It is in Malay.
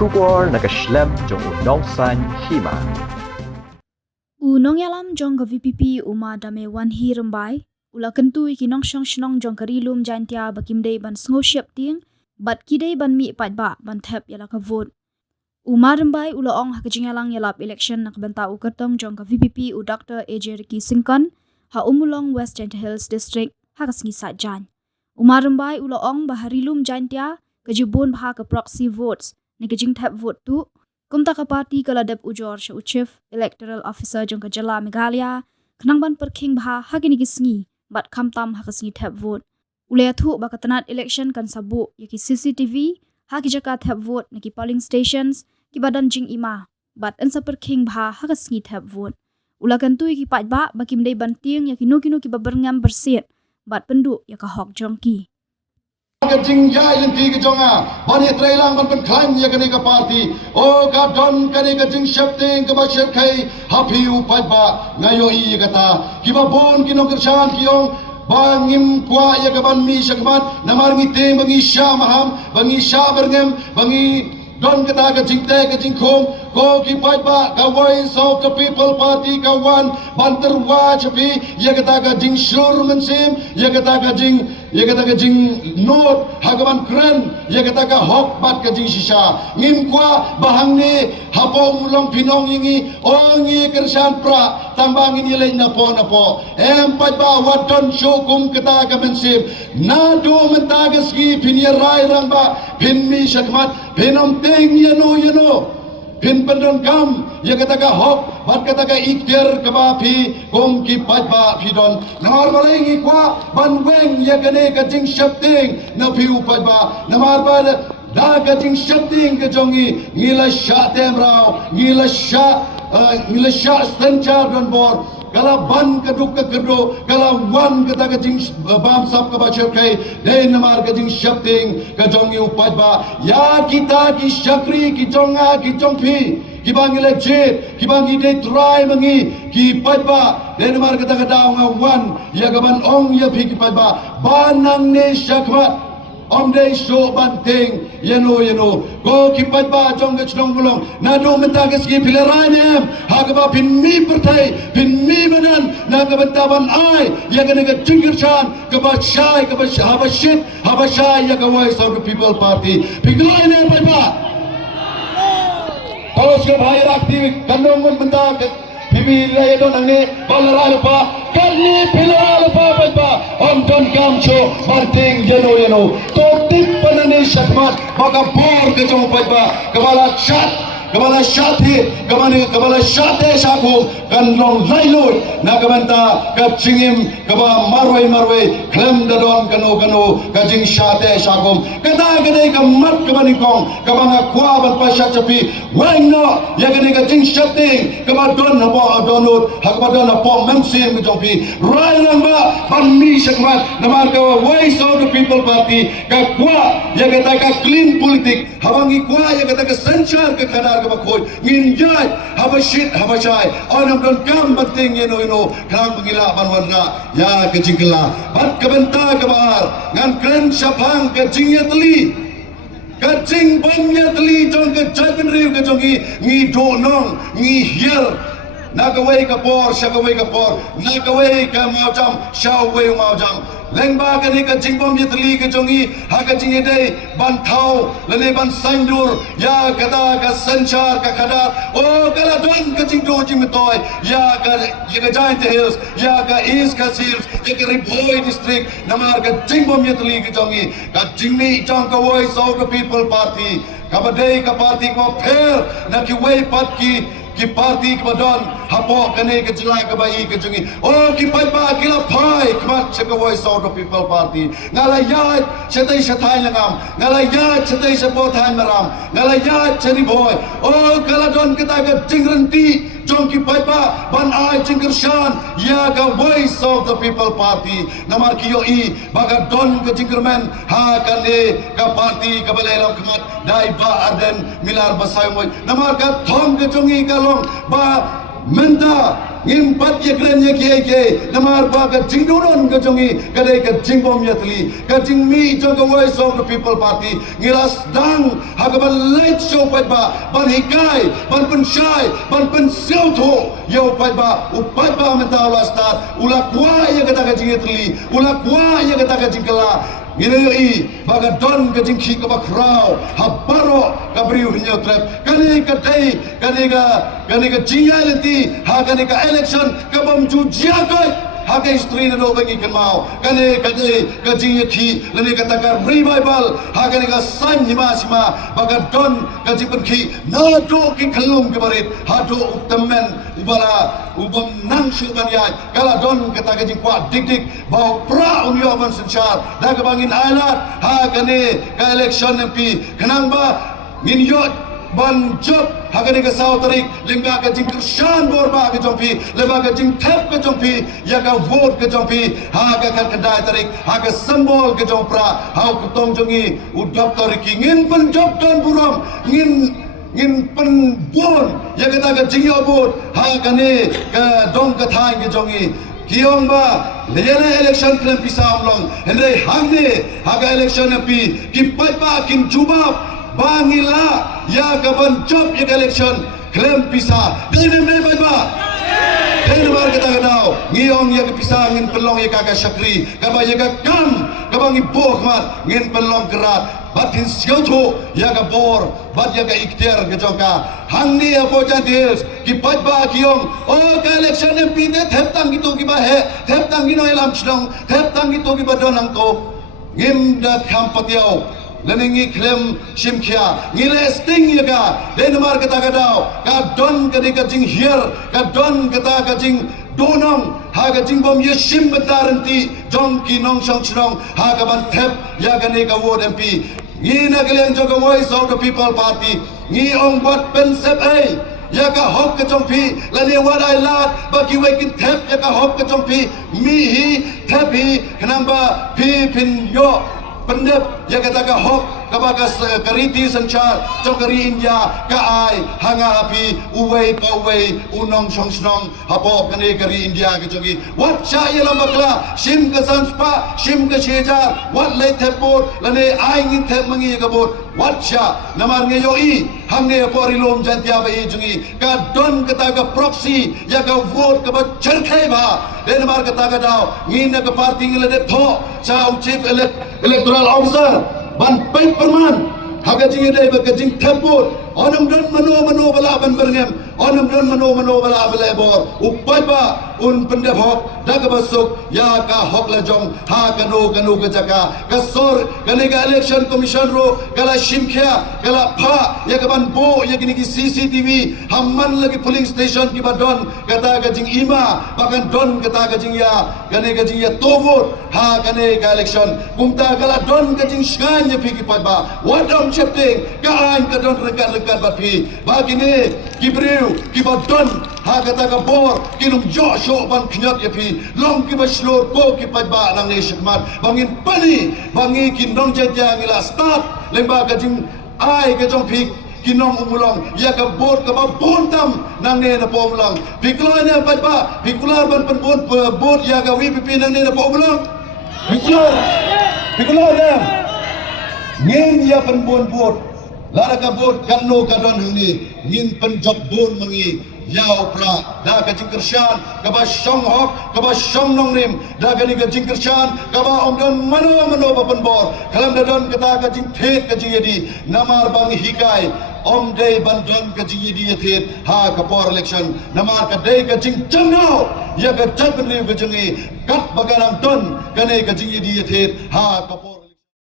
Shubor nakaslem jong unongsan hima. Unong yalam jong ka VPP uma dame wan hi rembai. Ula kentu iki nong shong shnong jong karilum jantia bakimdei ban sngo siap ting. Bat kidei ban mi pat ba ban thep yala ka vote. Uma rembai ula ong hakajing yalang yalap election nakbenta ukertong jong ka VPP u Dr. AJ Ricky Singkon. Ha umulong West Janta Hills District hakas ngisat jan. Uma rembai ula ong baharilum jantia kajubun baha ke proxy votes. Nikajing thep vote tu. Kumta ka parti kaladap ujor sya chief electoral officer jong ka jala Meghalaya. Kenang ban perking baha hagini gisngi. Bat kamtam hakas ngi thep vote. Ulaya thu baka tanat election kan sabu yaki CCTV. Haki jaka thep vote naki polling stations. Ki badan jing ima. Bat ansa perking baha hakas ngi thep vote. Ulakan tu yaki pat ba bakim day banting yaki nuki ki baberngam bersit. Bat penduk yaka hok jongki. Kajing jai lenti kejonga, bani trailang ban penklan ya kene ke parti. Oh kadon kene kajing shifting ke basyar kai happy upat ba ngayo I kata. Kiba bon kinong kersan kiong bangim kwa ya ke ban mi syakmat namar ngiting bangi sya maham bangi sya berngem bangi don kata kajing te kajing khom ko ki pat ba ka voice of the people party kawan banter wa chapi ya kata kajing syur mensim ya kata kajing note hagaman kren ya kata ka hok bat kajing shisha ngim kwa bahang ni hapo mulong pinong ingi ongi kersan pra tambang ini lain napo pat ba wadon syukum kata ka mensim na do mentagas gi pinyerai rang ba pinmi syakmat pinom ting yano pin pendon kam ya kata ka hok bat kata ka iktir ka ba pi kom ki pat ba pi don namar balengi kwa ban weng ya kane ka jing shapting na pi upat ba namar ba da ka jing shapting ka jongi ngila sha temrao ngila sha stanchar don bor kala ban keduk ke kedo kala wan kata kajing bam sap ka bachar kai dei namar kajing shapting ka jongi upat ba ya kita ki syakri ki jonga ki jongpi ki bangi legit ki bangi dei try mangi ki pat ba dei namar kata daw nga wan ya gaban ong ya pi ki pat ba banang ne syakmat Om day show banting yano go kipat ba jong ke chlong bulong nado mentagas ki pilarane hagaba pin mi pertai pin mi manan naga bentaban ai ya gane ke cingirchan ke bashai habashai ya ke voice of the people party piglane pa ba kalau ke bhai rakti kandong benda ke bibi la yedon angne balara pa kalni pilara pa om don kam cho marting yano to tip panane shakmat maka bor ke jong pa kepala shat hi kepala shat saku kan long lailoi na kabanta kap chingim kaba marwai klem dadon kano kajing shat sakum kata kamat kabani kong kabanga kwa ban pasat chapi wang no ya kajing shating kabadon na po adonut hakabadon na po memsim ke jong pi rai ramba panmi shakmat namar ka voice of the people party ka kwa ya ka clean politik habangi kwa ya ka sanchar ke kadar ka bakhoy nginjay habashai onam don kam penting yano kang pengila banwanra ya kejingkela bat kabenta kabar ngan kren syapang kejingnya teli kejing bangnya teli jong ke jaben riu ke jongi ngi do nong ngi hier nagaway kapor nagaway ka maujam shaway maujam lengba ka ni ka jingbom yetli ka jongi ha ka jingede ban thau lene ban sandur ya kata ka sanchar ka khada o kala don ka jingdo jimtoy ya ka Giant Hills ya ka East Hills ya ka Ripoy district namar ka jingbom yetli ka jongi ka jingmi jong ka voice of the people party ka badai ka party ko pher na ki way pat ki parti kebadon hapo kene ke jelai ke bai ke jungi oh ki pai ba kila pai kmat cheka voice of the people party ngalayat chetai shathai langam ngalayat chetai sapothai maram ngalayat cheri boy oh kaladon kita ke jingranti jong ki pai ba ban ai jingkershan ya ka voice of the people party namar ki yo I baga don ke jingkerman ha kane ka party ka balai kmat dai ba arden milar basai moy namar ka thom ke jungi ka ba menta ngimpat ye kren ye ke namar ba ka jingduron ka jongi kadai ka jingbom yatli ka jingmi jong ka voice of the people party ngilas dang hagaban light show pat ba ban hikai ban pensyai ban pensiau tho yo pat ba upat ba mentala start ula kwa ye kata ka jingitli ula kwa ye kata ka jingkala ngilei baga don ka jingki ka bakrau habaro ka briu hinyo trap kani ka dai kani ka jingai lenti ha kani ka election ka bom ju jia kai ha ka istri na do bangi kan mau kani ka dai ka jing ki lani ka ta ka revival ha kani ka san hima sima baga don ka jing pen ki na do ki khalum ke barit ha do utamen ubala ubam nang syuban ya kala don ka ta ka jing kwa dik dik bau pra unyo ban senchar da ka bangin alat ha kani ka election MP kenang ba ngin yot ban job hagani ka saw tarik limba ka jing krishan borba ka jompi limba ka jing thep ka jompi ya ka vote ka jompi ha ka kan kadai tarik ha ka symbol ka jompra ha ka tong jongi udap tarik ngin pen job don buram ngin pen bon ya ka ta ka jing yo bot ha ka ne ka dong ka thai ka jongi kiong ba leyana election plan pisam long hendre hangne haga election pi ki pa kin jubab bangila ya kaban job ya election claim pisa dine me ba dine mar kata kadau ngiong ya pisa ngin pelong ya kaga syakri kaba ya kam kabang ibo khmat ngin pelong gerat batin siau tho ya ka bor bat ya ka ikhtiar ke joka hangni apo jadils ki patba kiong o ka election MP te thep tang gitu ki ba he thep tang gi no elam chnong thep tang gitu ki ba donang ko ngim da kham patiao leningi klem simkhia ngile sting yaga denmar kata kadau ka don ka di ka jing hier ka don kata ka jing donong ha ka jing bom ye sim bataranti jong ki nong song chnong ha ka ban thep ya ka ne ka ward MP ngi na kalian joga voice of the people party ngi ong buat pensep ai ya ka hok ka jong pi lani wat ai lat ba ki wai kin thep ya ka hok ka jong pi mi hi thep hi kanamba pi pin yo pendep ya kata ka hok kabaga kariti sanchar jokari India ka ai hanga api uwei pa uwei unong song snong hapo kane kari India ke jogi wat cha ya lambakla sim ka sanspa sim ka shejar wat lai thepot lane ai ngin thep mangi ka bot wat cha namar nge yo i hangne pori lom jantia ba i jogi ka don kata ka proxy ya ka vote ka ba cherkhai ba den mar kata ka dau ngin ka party ngile tho cha chief electoral officer ban pai perman haga jing dei ba ka jing thepot onam don mano bala ban berngem onam don mano bala bala bor upai ba un pendep hok daga basuk ya ka hok la jong ha kanu ka jaka ka sor kane ka election commission ro kala shimkhya kala pha ya ka ban bo ya kini ki CCTV hamman lagi polling station ki ba don kata ka jing ima bakan don kata ka jing ya kane ka jing ya tovot ha kane ka election kumta kala don ka jing shan ya phi ki pat ba wadam chepting ka an ka don rekat bat phi bagini kibriu ki ba don ha kata ka bor kinum jo sho ban knyat ya phi long ki ba slor ko ki pat ba nang ne shikmat bangin pani bangi kin dong jaja ngila start lemba ka jing ai ka jong phi kinong umulong ya ka bor ka ba bontam nang ne na pomlang piklar ne pat ba piklar ban pen bot ya ka WPP nang ne na pomlang piklar ne ngin ya pen bot lara ka bot kanno ka don huni ngin pen job bon mangi yau pra da ka jingkershan ka ba shong hok ka ba shong nong rim da ka ni ka jingkershan ka ba om don mano ba pen bor kalam da don ka ta ka jing thet ka jing yedi namar bang hikai om dei ban don ka jing yedi thet ha ka por election namar ka dei ka jing changau ya ka chat pen ka jing kat bagaram don ka ne ka jing yedi thet ha ka